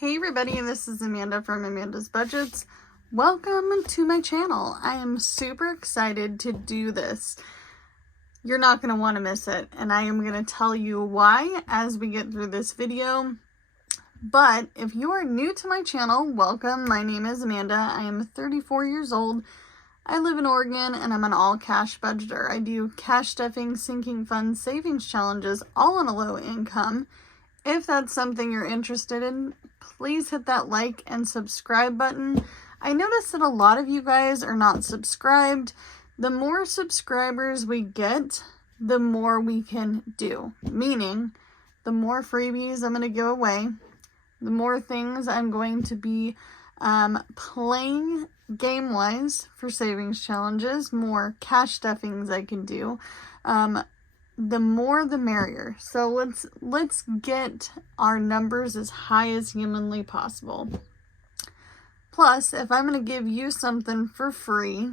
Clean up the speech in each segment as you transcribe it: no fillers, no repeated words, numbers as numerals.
Hey everybody, this is Amanda from Amanda's Budgets. Welcome to my channel. I am super excited to do this. You're not going to want to miss it, and I am going to tell you why as we get through this video. But if you are new to my channel, welcome. My name is Amanda. I am 34 years old. I live in Oregon and I'm an all-cash budgeter. I do cash stuffing, sinking funds, savings challenges, all on a low income. If that's something you're interested in, please hit that like and subscribe button. I noticed that a lot of you guys are not subscribed. The more subscribers we get, the more we can do. Meaning, the more freebies I'm going to give away, the more things I'm going to be playing game-wise for savings challenges, more cash stuffings I can do. The more the merrier. So let's get our numbers as high as humanly possible. Plus, if I'm going to give you something for free,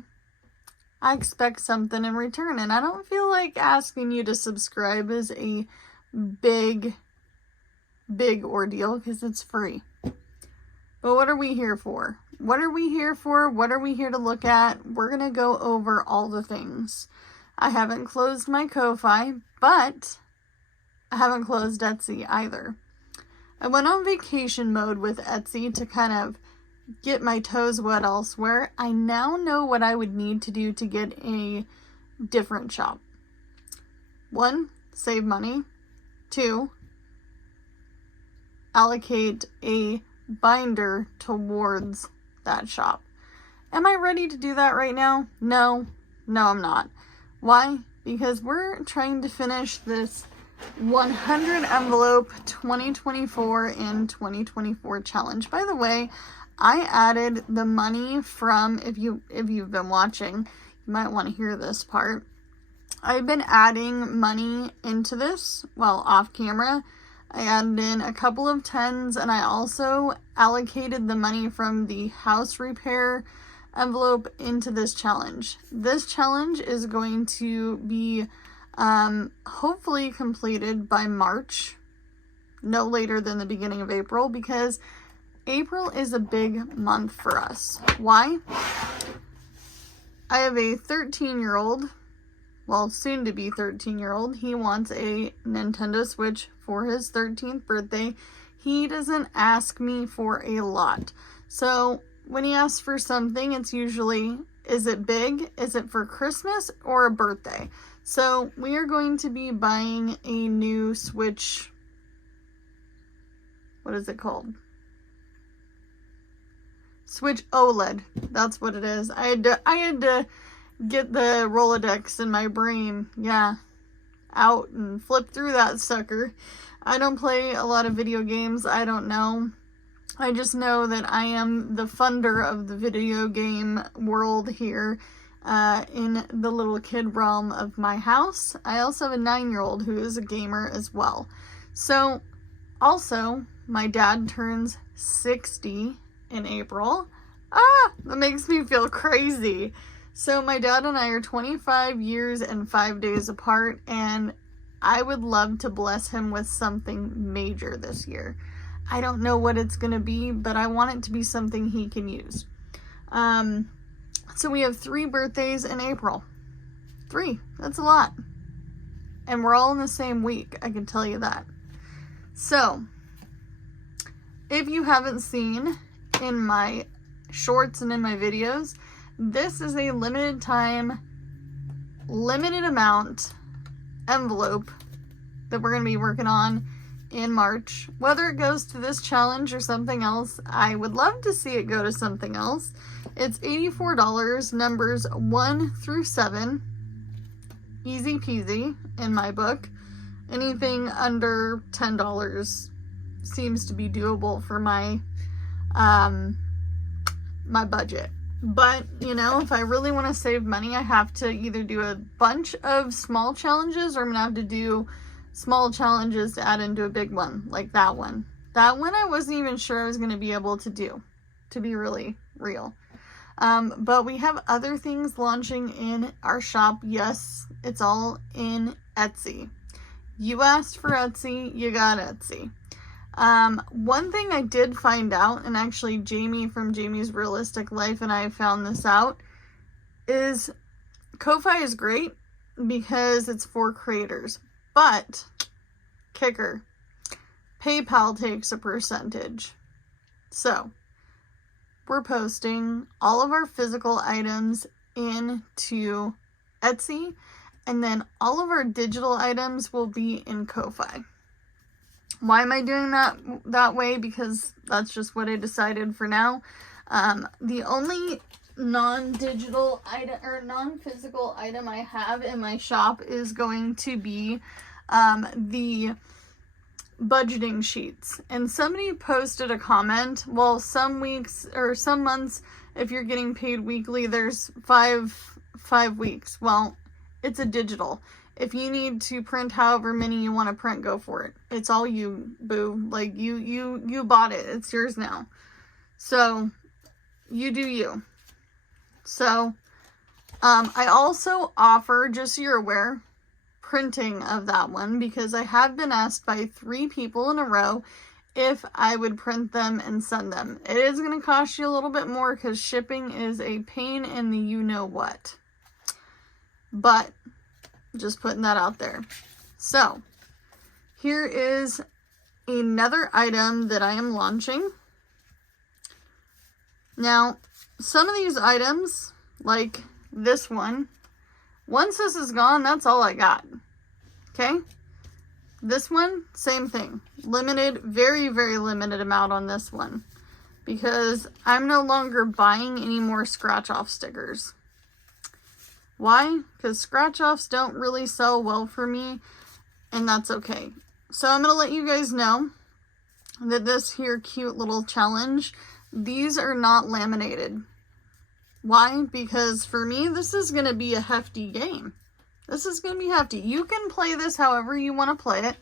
I expect something in return. And I don't feel like asking you to subscribe is a big ordeal because it's free. But what are we here for? What are we here for? What are we here to look at? We're going to go over all the things. I haven't closed my Ko-Fi, but I haven't closed Etsy either. I went on vacation mode with Etsy to kind of get my toes wet elsewhere. I now know what I would need to do to get a different shop. 1, save money. 2, allocate a binder towards that shop. Am I ready to do that right now? No, I'm not. Why? Because we're trying to finish this 100 envelope 2024 in 2024 challenge. By the way, I added the money from, if you've been watching, you might want to hear this part. I've been adding money into this, well, off camera. I added in a couple of tens, and I also allocated the money from the house repair envelope into this challenge. This challenge is going to be hopefully completed by March, no later than the beginning of April, because April is a big month for us. Why? I have a 13-year-old, well, soon to be 13-year-old. He wants a Nintendo Switch for his 13th birthday. He doesn't ask me for a lot. So when he asks for something, it's usually, is it big? Is it for Christmas or a birthday? So we are going to be buying a new Switch. What is it called? Switch OLED. That's what it is. I had to get the Rolodex in my brain, out and flip through that sucker. I don't play a lot of video games. I don't know. I just know that I am the funder of the video game world here in the little kid realm of my house. I also have a 9-year-old who is a gamer as well. So, also, my dad turns 60 in April. That makes me feel crazy. So my dad and I are 25 years and 5 days apart, and I would love to bless him with something major this year. I don't know what it's going to be, but I want it to be something he can use. So we have 3 birthdays in April. 3. That's a lot. And we're all in the same week, I can tell you that. So, if you haven't seen in my shorts and in my videos, this is a limited time, limited amount envelope that we're going to be working on in March. Whether it goes to this challenge or something else, I would love to see it go to something else. It's $84, numbers 1 through 7. Easy peasy in my book. Anything under $10 seems to be doable for my my budget. But, if I really want to save money, I have to either do a bunch of small challenges, or I'm going to have to do small challenges to add into a big one, like that one. That one I wasn't even sure I was going to be able to do, to be really real. But we have other things launching in our shop. Yes, it's all in Etsy. You asked for Etsy, you got Etsy. One thing I did find out, and actually Jamie from Jamie's Realistic Life and I found this out, is Ko-Fi is great because it's for creators, but kicker, PayPal takes a percentage. So we're posting all of our physical items into Etsy, and then all of our digital items will be in Ko-Fi. Why am I doing that way? Because that's just what I decided for now. The only non-digital item or non-physical item I have in my shop is going to be the budgeting sheets. And somebody posted a comment, well, some weeks or some months, if you're getting paid weekly, there's five weeks. Well, it's a digital. If you need to print however many you want to print, go for it. It's all you, boo. Like, you bought it. It's yours now. So, you do you. So, I also offer, just so you're aware, printing of that one, because I have been asked by 3 people in a row if I would print them and send them. It is going to cost you a little bit more because shipping is a pain in the you-know-what. But just putting that out there. So, here is another item that I am launching. Now, some of these items, like this one, once this is gone, that's all I got. Okay? This one, same thing. Limited, very, very limited amount on this one. Because I'm no longer buying any more scratch-off stickers. Why? Because scratch-offs don't really sell well for me, and that's okay. So I'm going to let you guys know that this here cute little challenge, these are not laminated. Why? Because for me, this is going to be a hefty game. This is going to be hefty. You can play this however you want to play it.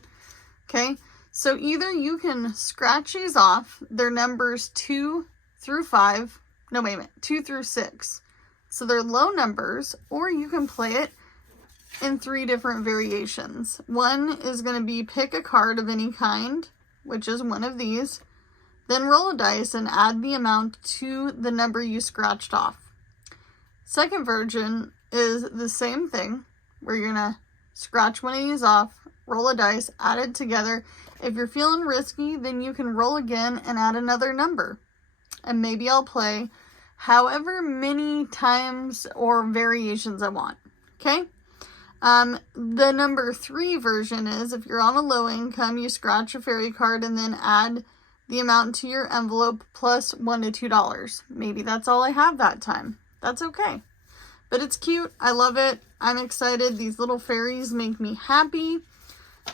Okay? So either you can scratch these off, they're numbers 2 through 5. No, wait a minute. 2 through 6. So they're low numbers, or you can play it in 3 different variations. One is going to be pick a card of any kind, which is one of these. Then roll a dice and add the amount to the number you scratched off. Second version is the same thing, where you're going to scratch one of these off, roll a dice, add it together. If you're feeling risky, then you can roll again and add another number. And maybe I'll play however many times or variations I want. Okay? The number 3 version is, if you're on a low income, you scratch a fairy card and then add the amount to your envelope plus $1 to $2. Maybe that's all I have that time. That's okay. But it's cute. I love it. I'm excited. These little fairies make me happy.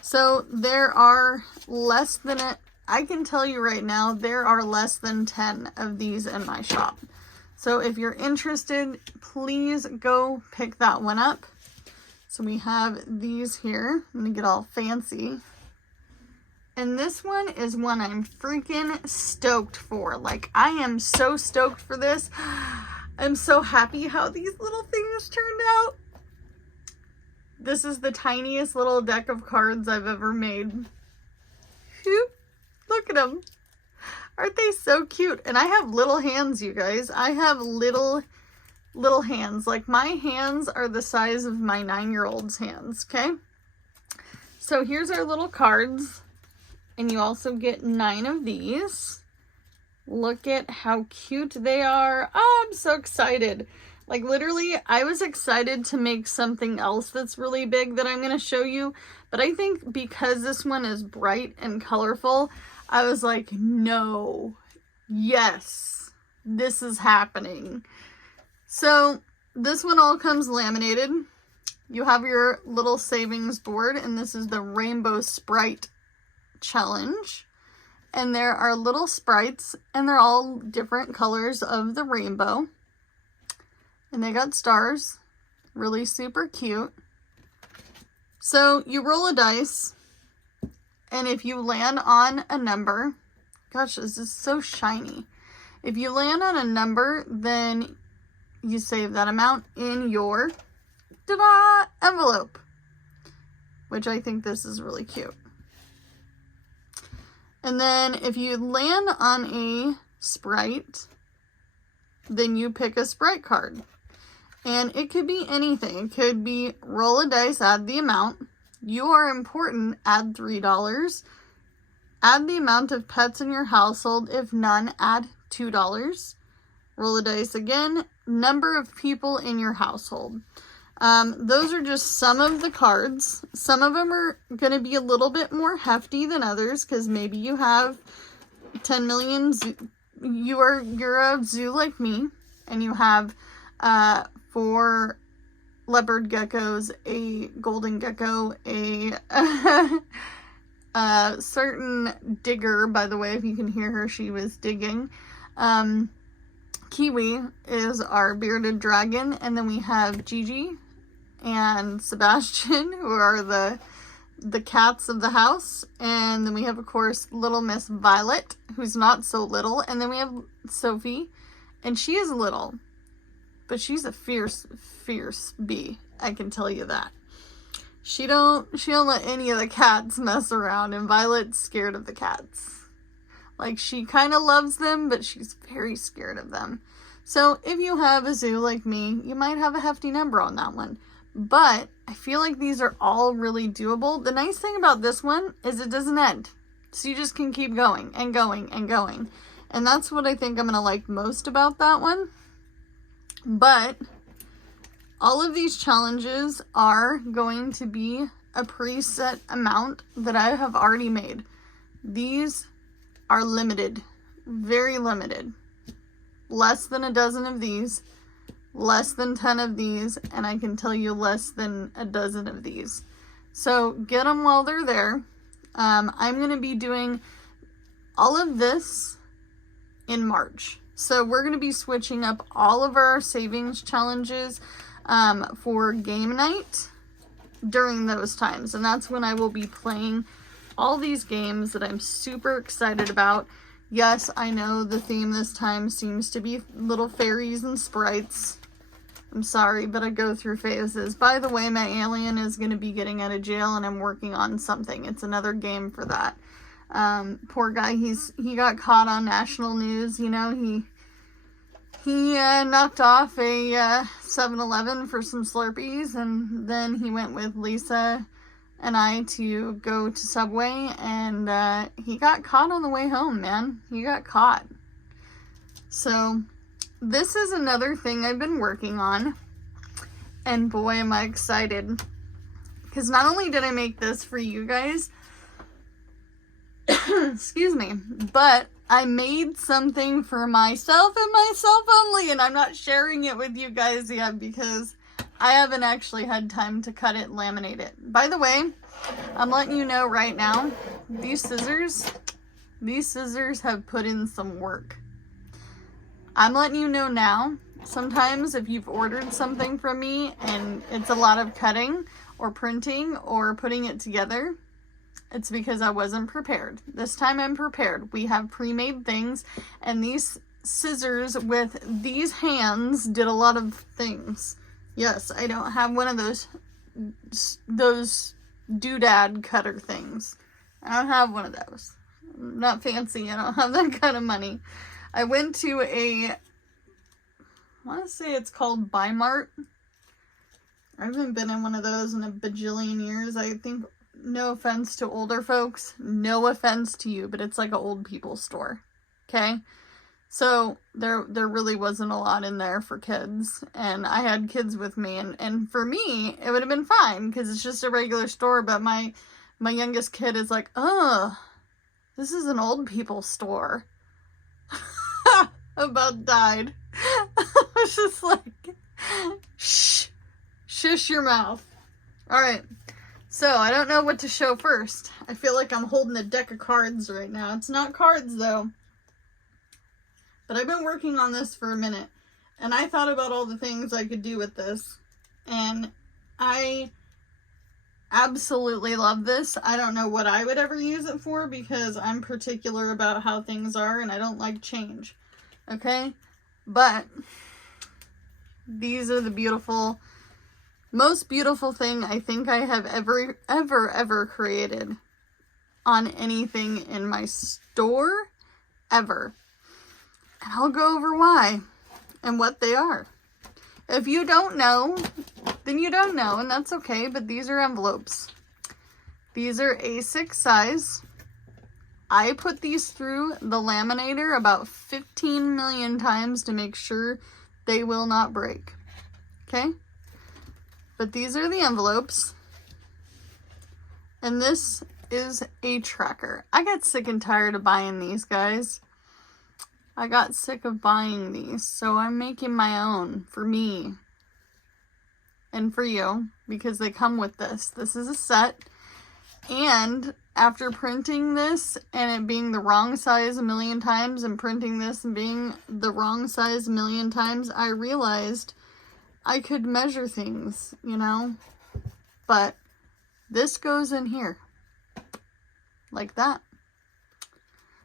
So there are less than I can tell you right now, there are less than 10 of these in my shop. So if you're interested, please go pick that one up. So we have these here. I'm going to get all fancy. And this one is one I'm freaking stoked for. Like, I am so stoked for this. I'm so happy how these little things turned out. This is the tiniest little deck of cards I've ever made. Look at them. Aren't they so cute? And I have little hands, you guys. I have little hands. Like, my hands are the size of my 9-year-old's hands, okay? So here's our little cards. And you also get 9 of these. Look at how cute they are. Oh, I'm so excited. Like, literally, I was excited to make something else that's really big that I'm going to show you. But I think because this one is bright and colorful, I was like, no, yes, this is happening. So this one all comes laminated. You have your little savings board, and this is the Rainbow Sprite Challenge. And there are little sprites, and they're all different colors of the rainbow. And they got stars. Really super cute. So you roll a dice, and if you land on a number, gosh, this is so shiny. If you land on a number, then you save that amount in your ta-da, envelope, which I think this is really cute. And then if you land on a Sprite, then you pick a Sprite card. And it could be anything. It could be roll a dice, add the amount. You are important, add $3. Add the amount of pets in your household. If none, add $2. Roll a dice again. Number of people in your household. Those are just some of the cards. Some of them are going to be a little bit more hefty than others because maybe you have 10 million. You're a zoo like me, and you have 4 leopard geckos, a golden gecko, a certain digger. By the way, if you can hear her, she was digging. Kiwi is our bearded dragon, and then we have Gigi and Sebastian, who are the cats of the house, and then we have, of course, little Miss Violet, who's not so little, and then we have Sophie, and she is little, but she's a fierce bee, I can tell you that. She don't let any of the cats mess around, and Violet's scared of the cats. Like, she kind of loves them, but she's very scared of them. So, if you have a zoo like me, you might have a hefty number on that one. But, I feel like these are all really doable. The nice thing about this one is it doesn't end. So, you just can keep going and going and going. And that's what I think I'm going to like most about that one. But, all of these challenges are going to be a preset amount that I have already made. These are limited, very limited. Less than a dozen of these, less than 10 of these, and I can tell you less than a dozen of these. So get them while they're there. I'm going to be doing all of this in March. So we're going to be switching up all of our savings challenges for game night during those times. And that's when I will be playing all these games that I'm super excited about. Yes, I know the theme this time seems to be little fairies and sprites. I'm sorry, but I go through phases. By the way, my alien is going to be getting out of jail, and I'm working on something. It's another game for that. Poor guy, he got caught on national news. You know, he knocked off a 7-Eleven for some Slurpees, and then he went with Lisa and I to go to Subway, and he got caught on the way home, man. He got caught. So, this is another thing I've been working on, and boy, am I excited. Because not only did I make this for you guys, excuse me, but I made something for myself and myself only, and I'm not sharing it with you guys yet because I haven't actually had time to cut it and laminate it. By the way, I'm letting you know right now, these scissors have put in some work. I'm letting you know now, sometimes if you've ordered something from me and it's a lot of cutting or printing or putting it together, it's because I wasn't prepared. This time I'm prepared. We have pre-made things, and these scissors with these hands did a lot of things. Yes, I don't have one of those doodad cutter things. I don't have one of those. I'm not fancy. I don't have that kind of money. I went to I want to say it's called Bimart. I haven't been in one of those in a bajillion years. I think, no offense to older folks, no offense to you, but it's like an old people store. Okay? So there really wasn't a lot in there for kids, and I had kids with me, and for me, it would have been fine, because it's just a regular store, but my youngest kid is like, oh, this is an old people store. About died. I was just like, shush your mouth. Alright, so I don't know what to show first. I feel like I'm holding a deck of cards right now. It's not cards, though. But I've been working on this for a minute, and I thought about all the things I could do with this, and I absolutely love this. I don't know what I would ever use it for, because I'm particular about how things are, and I don't like change, okay? But these are the most beautiful thing I think I have ever created. on anything in my store ever. And I'll go over why and what they are. If you don't know, then you don't know, and that's okay, but these are envelopes. These are A6 size. I put these through the laminator about 15 million times to make sure they will not break. Okay? But these are the envelopes. And this is a tracker. I got sick and tired of buying these, guys. I got sick of buying these, so I'm making my own for me and for you because they come with this. This is a set, and after printing this and it being the wrong size a million times and printing this and being the wrong size a million times, I realized I could measure things, you know, but this goes in here like that.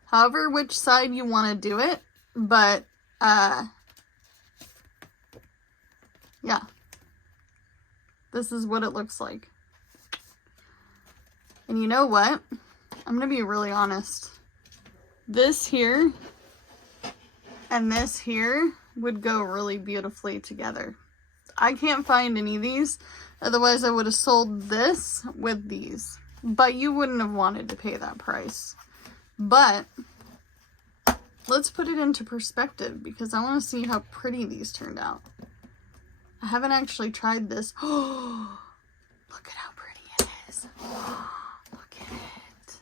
However, which side you want to do it, but, yeah, this is what it looks like. And you know what? I'm going to be really honest. This here and this here would go really beautifully together. I can't find any of these, otherwise I would have sold this with these, but you wouldn't have wanted to pay that price. But let's put it into perspective because I want to see how pretty these turned out. I haven't actually tried this. Oh, look at how pretty it is. Look at it.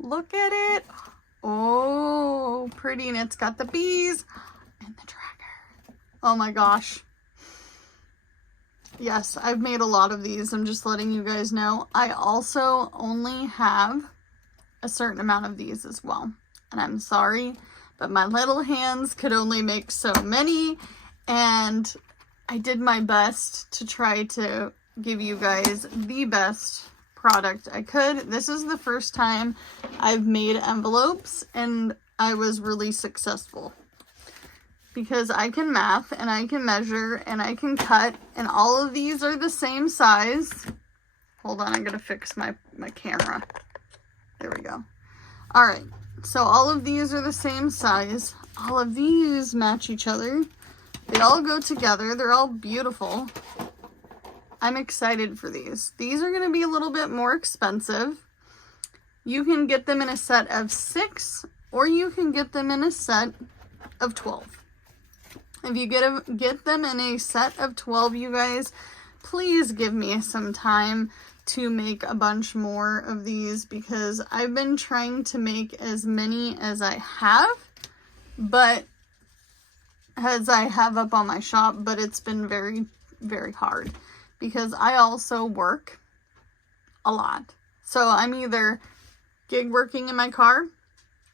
Look at it. Oh, pretty. And it's got the bees and the tracker. Oh my gosh. Yes, I've made a lot of these. I'm just letting you guys know. I also only have a certain amount of these as well. And I'm sorry, but my little hands could only make so many. And I did my best to try to give you guys the best product I could. This is the first time I've made envelopes and I was really successful. Because I can math and I can measure and I can cut, and all of these are the same size. Hold on, I'm gonna fix my camera. There we go. All right, so all of these are the same size. All of these match each other. They all go together. They're all beautiful. I'm excited for these. These are going to be a little bit more expensive. You can get them in a set of 6, or you can get them in a set of 12. If you get them in a set of 12, you guys, please give me some time to make a bunch more of these because I've been trying to make as many as I have, but as I have up on my shop, but it's been very, very hard because I also work a lot. So I'm either gig working in my car,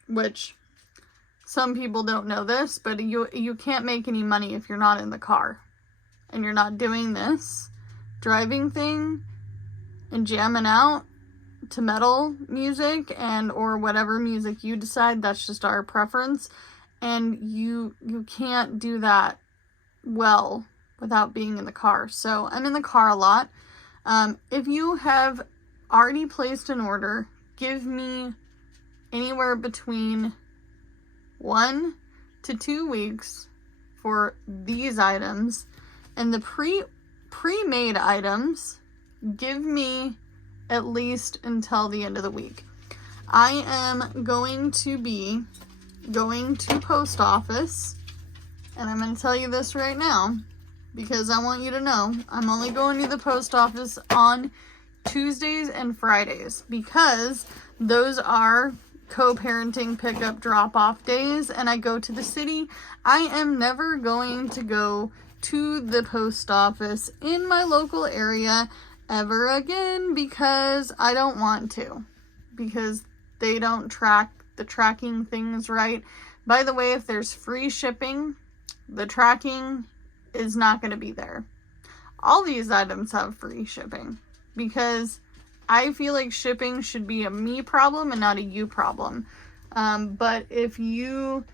which some people don't know this, but you can't make any money if you're not in the car and you're not doing this driving thing and jamming out to metal music and or whatever music you decide. That's just our preference, and you can't do that well without being in the car. So I'm in the car a lot. If you have already placed an order, give me anywhere between 1 to 2 weeks for these items, and the pre-made items, give me at least until the end of the week. I am going to be going to post office, and I'm going to tell you this right now because I want you to know I'm only going to the post office on Tuesdays and Fridays because those are co-parenting pickup drop-off days, and I go to the city. I am never going to go to the post office in my local area ever again because I don't want to, because they don't track the tracking things right. By the way, if there's free shipping, the tracking is not going to be there. All these items have free shipping because I feel like shipping should be a me problem and not a you problem. But if you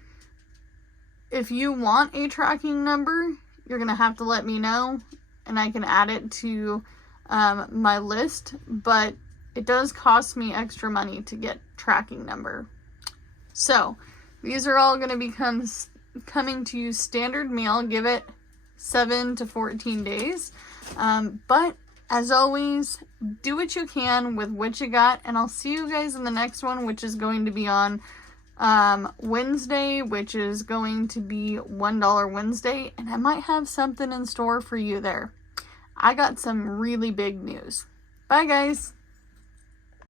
want a tracking number, you're going to have to let me know and I can add it to my list. But it does cost me extra money to get tracking number. So these are all going to become coming to you standard mail. Give it 7 to 14 days. But as always, do what you can with what you got, and I'll see you guys in the next one, which is going to be on Wednesday, which is going to be $1 Wednesday, and I might have something in store for you there. I got some really big news. Bye, guys.